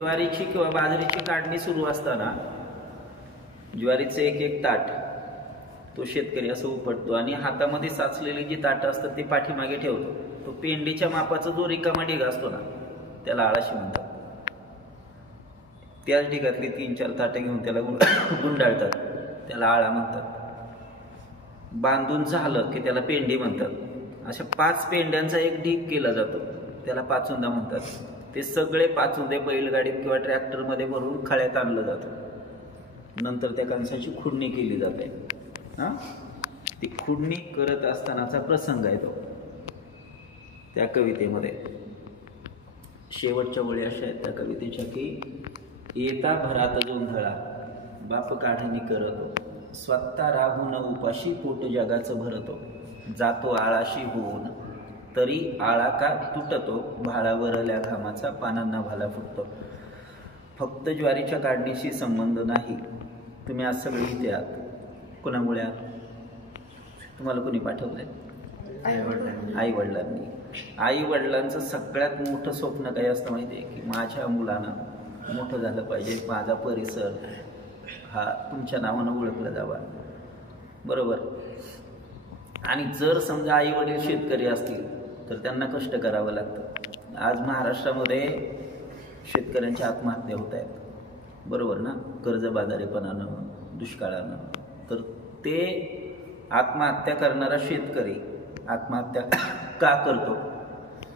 ज्वारीची किंवा बाजरीची काढणी सुरू असताना ज्वारीचे एक एक ताट तो शेतकरी असं उपटतो आणि हातामध्ये साचलेली जी ताटं असतात ती पाठीमागे ठेवतो. तो पेंडीच्या मापाचा जो रिकामा ढिगा असतो ना त्याला आळाशी म्हणतात. त्याच ढिगातली 3-4 ताटं घेऊन त्याला गुंडाळतात, त्याला आळा म्हणतात. बांधून झालं की त्याला पेंडी म्हणतात. अशा 5 पेंड्यांचा एक ढीग केला जातो, त्याला पाचुंदा म्हणतात. ते सगळे पाचुंदे बैलगाडीत किंवा ट्रॅक्टरमध्ये भरून खळ्यात आणलं जातं. नंतर त्या कणसाची खुडणी केली जाते. ती खुडणी करत असतानाचा प्रसंग आहे तो त्या कवितेमध्ये. शेवटच्या ओळी अशा आहेत त्या कवितेच्या की येता भरात जोंधळा बाप काढणी करतो, स्वतः राहून उपाशी पोट जगाचं भरतो, जातो आळाशी होऊन तरी आळा का तुटतो, भाळावरल्या घामाचा पानांना भाला फुटतो. फक्त ज्वारीच्या काढणीशी संबंध नाही. तुम्ही आज सगळे इथे आहात, कोणामुळे आहात? तुम्हाला कोणी पाठवलंय? आई वडिलांनी. आई वडिलांचं सगळ्यात मोठं स्वप्न काय असतं माहिती आहे की माझ्या मुलानं मोठं झालं पाहिजे, माझा परिसर हा तुमच्या नावानं ओळखला जावा, बरोबर. आणि जर समजा आई वडील शेतकरी असतील तर त्यांना कष्ट करावं लागतं. आज महाराष्ट्रामध्ये शेतकऱ्यांच्या आत्महत्या होत आहेत, बरोबर ना, कर्जबाजारीपणानं, दुष्काळानं. तर ते आत्महत्या करणारा शेतकरी आत्महत्या का करतो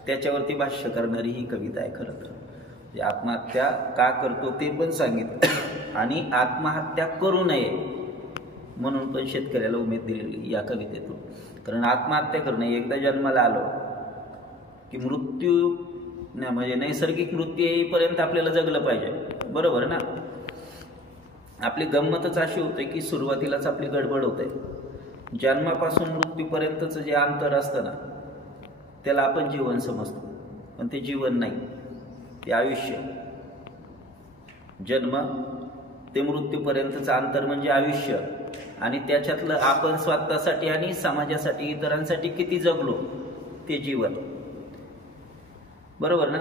त्याच्यावरती भाष्य करणारी ही कविता आहे. खरं तर आत्महत्या का करतो ते पण सांगितलं आणि आत्महत्या करू नये म्हणून पण शेतकऱ्याला उमेद दिलेली या कवितेतून. कारण आत्महत्या करणे, एकदा जन्माला आलो की मृत्यू म्हणजे नैसर्गिक मृत्यू येईपर्यंत आपल्याला जगलं पाहिजे, बरोबर ना. आपली गंमतच अशी होते की सुरुवातीलाच आपली गडबड होते. जन्मापासून मृत्यूपर्यंतचं जे अंतर असतं ना त्याला आपण जीवन समजतो, पण ते जीवन नाही, ते आयुष्य. जन्म ते मृत्यूपर्यंतचं अंतर म्हणजे आयुष्य. आणि त्याच्यातलं आपण स्वतःसाठी आणि समाजासाठी इतरांसाठी किती जगलो ते जीवन, बरोबर ना.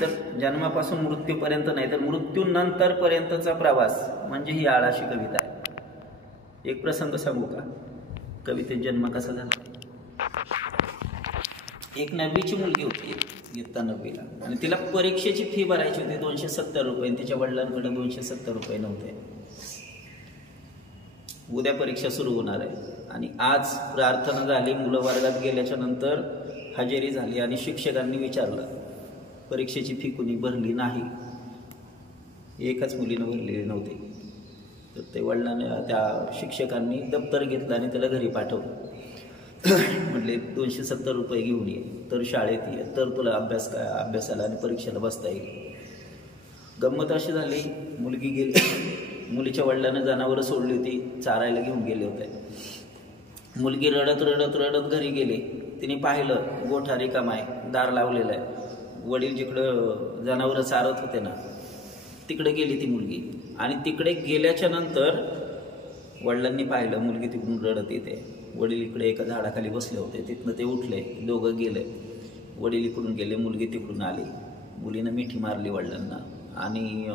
तर जन्मापासून मृत्यूपर्यंत नाही तर मृत्यूनंतर पर्यंतचा प्रवास म्हणजे ही आळाशी कविता आहे. एक प्रसंग सांगू का? कवितेत जन्म कसा झाला? एक 9वीची मुलगी होती, इयत्ता 9वीला, आणि तिला परीक्षेची फी भरायची होती 270 रुपये. आणि तिच्या वडिलांकडे 270 रुपये नव्हते. उद्या परीक्षा सुरू होणार आहे आणि आज प्रार्थना झाली, मुलं वर्गात गेल्याच्या नंतर हजेरी झाली आणि शिक्षकांनी विचारलं परीक्षेची फी कुणी भरली नाही. एकाच मुलीनं भरलेली नव्हती. तर ते वडिलांनी, त्या शिक्षकांनी दप्तर घेतलं आणि त्याला घरी पाठवलं. म्हटले 270 रुपये घेऊन ये, तर शाळेत ये, तर तुला अभ्यासाला आणि परीक्षेला बसता येईल. गंमत अशी झाली, मुलगी गेली. मुलीच्या वडिलांना जनावरं सोडली होती, चारायला घेऊन गेले होते. मुलगी रडत रडत रडत घरी गेली. तिने पाहिलं गोठा रिकामा आहे, दार लावलेलं आहे. वडील जिकडं जनावरं चारत होते ना तिकडे गेली ती मुलगी. आणि तिकडे गेल्याच्या नंतर वडिलांनी पाहिलं मुलगी तिकडून रडत येते. वडील इकडे एका झाडाखाली बसले होते. तिथनं ते उठले, दोघं गेले. वडील इकडून गेले, मुलगी तिकडून आली. मुलीनं मिठी मारली वडिलांना आणि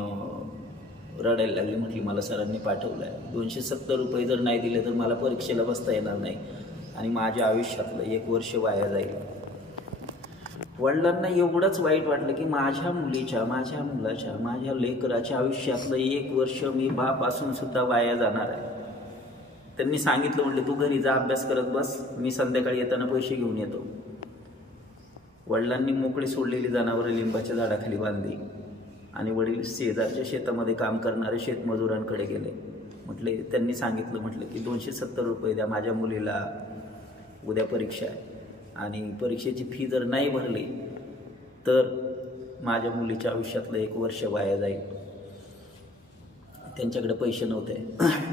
रडायला लागली. म्हटली मला सरांनी पाठवलं आहे, 270 रुपये जर नाही दिले तर मला परीक्षेला बसता येणार नाही आणि माझ्या आयुष्यातलं 1 वर्ष वाया जाईल. वडिलांना एवढंच वाईट वाटलं की माझ्या मुलीच्या, माझ्या मुलाच्या, माझ्या लेकराच्या आयुष्यातलं 1 वर्ष मी बाप असून सुद्धा वाया जाणार आहे. त्यांनी सांगितलं, म्हटलं तू घरी जा, अभ्यास करत बस, मी संध्याकाळी येताना पैसे घेऊन येतो. वडिलांनी मोकळी सोडलेली जनावरं लिंबाच्या झाडाखाली बांधली आणि वडील शेजारच्या शेतामध्ये काम करणारे शेतमजुरांकडे गेले. म्हटले, त्यांनी सांगितलं, म्हटलं की 270 रुपये द्या, माझ्या मुलीला उद्या परीक्षा आहे आणि परीक्षेची फी जर नाही भरली तर माझ्या मुलीच्या आयुष्यातलं 1 वर्ष वाया जाईल. त्यांच्याकडे पैसे नव्हते.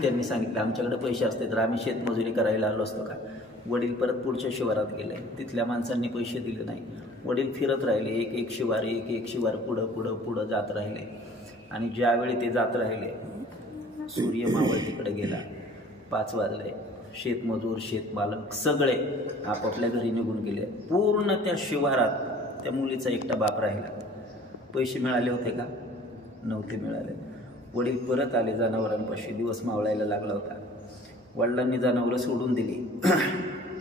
त्यांनी सांगितलं आमच्याकडे पैसे असते तर आम्ही शेतमजुरी करायला आलो असतो का. वडील परत पुढच्या शिवारात गेले. तिथल्या माणसांनी पैसे दिले नाही. वडील फिरत राहिले, एक शिवार, एक शिवार पुढं पुढं पुढं जात राहिले. आणि ज्यावेळी ते जात राहिले सूर्य मावळ तिकडे गेला, 5 वाजले. शेतमजूर, शेतमालक सगळे आपापल्या घरी निघून गेले. पूर्ण त्या शिवारात त्या मुलीचा एकटा बाप राहिला. पैसे मिळाले होते का? नव्हते मिळाले. वडील परत आले जनावरांपाशी. दिवस मावळायला लागला होता. वडिलांनी जनावरं सोडून दिली,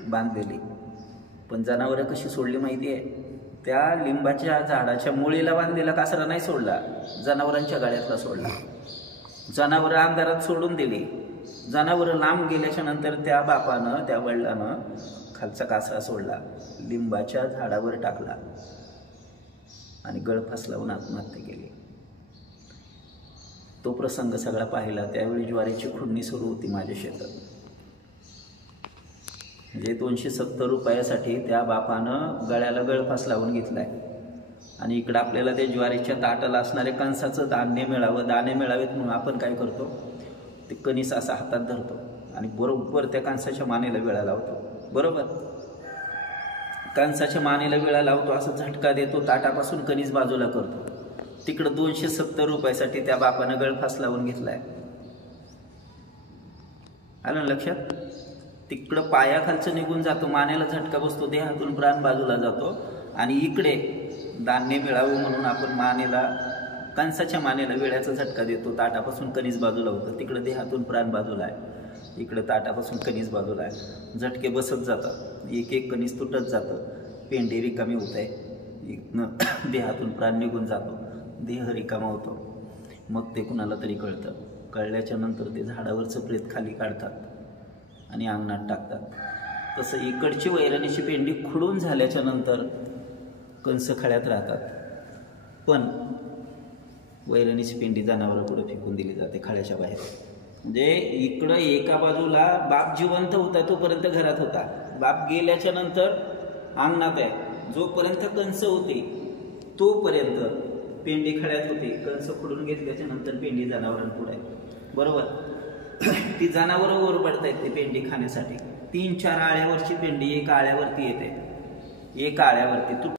बांधलेली. पण जनावरं कशी सोडली माहिती आहे? त्या लिंबाच्या झाडाच्या मुळीला बांधलेला कासरा नाही सोडला, जनावरांच्या गाड्यातला सोडला. जनावरं अंधारात सोडून दिली. जनावरं लांब गेल्याच्या नंतर त्या बापानं, त्या वडिलानं खालचा कासरा सोडला, लिंबाच्या झाडावर टाकला आणि गळफास लावून आत्महत्या केली. तो प्रसंग सगळा पाहिला. त्यावेळी ज्वारीची खुडणी सुरू होती माझ्या शेतात. म्हणजे 270 रुपयासाठी त्या बापानं गळ्याला गळफास लावून घेतलाय. आणि इकडं आपल्याला ते ज्वारीच्या ताटाला असणारे कणसाचं धान्य मिळावं, दाणे मिळावेत म्हणून आपण काय करतो, ते कणीस असा हातात धरतो आणि बरोबर त्या कणसाच्या मानेला विळा लावतो. बरोबर, कणसाच्या मानेला विळा लावतो, असं झटका देतो, ताटापासून कणीस बाजूला करतो. तिकडं 270 रुपयासाठी त्या बापानं गळफास लावून घेतलाय. आलं लक्षात? तिकडं पायाखालचं निघून जातो, मानेला झटका बसतो, देहातून प्राण बाजूला जातो. आणि इकडे धान्य मिळावं म्हणून आपण मानेला, कणसाच्या मानेला विळ्याचा झटका देतो, ताटापासून कणीस बाजूला होतं. तिकडं देहातून प्राण बाजूला आहे, इकडं ताटापासून कणीस बाजूला आहे. झटके बसत जातात, एक एक कणीस तुटत जातं, पेंडी रिकामी होत आहे, देहातून प्राण निघून जातो, देह रिकामा होतो. मग ते कुणाला तरी कळतं. कळल्याच्या नंतर ते झाडावरचं प्रेत खाली काढतात आणि अंगणात टाकतात. तसं इकडची वैरणीची पेंडी खुडून झाल्याच्या नंतर कंस खळ्यात राहतात, पण वैरणीची पेंडी जनावरापुढे फेकून दिली जाते खळ्याच्या बाहेर. म्हणजे इकडं एका बाजूला बाप जिवंत होता तोपर्यंत घरात होता, बाप गेल्याच्या नंतर अंगणात आहे. जोपर्यंत कंस होते तोपर्यंत पेंडी खळ्यात होती. कंस खुडून घेतल्याच्या नंतर पेंडी जनावरांपुढे आहे. बरोबर, ती जनावरं वर पडतायत ते पेंडी खाण्यासाठी. 3-4 आळ्यावरची पेंडी एका आळ्यावरती येते, एका आळ्यावरती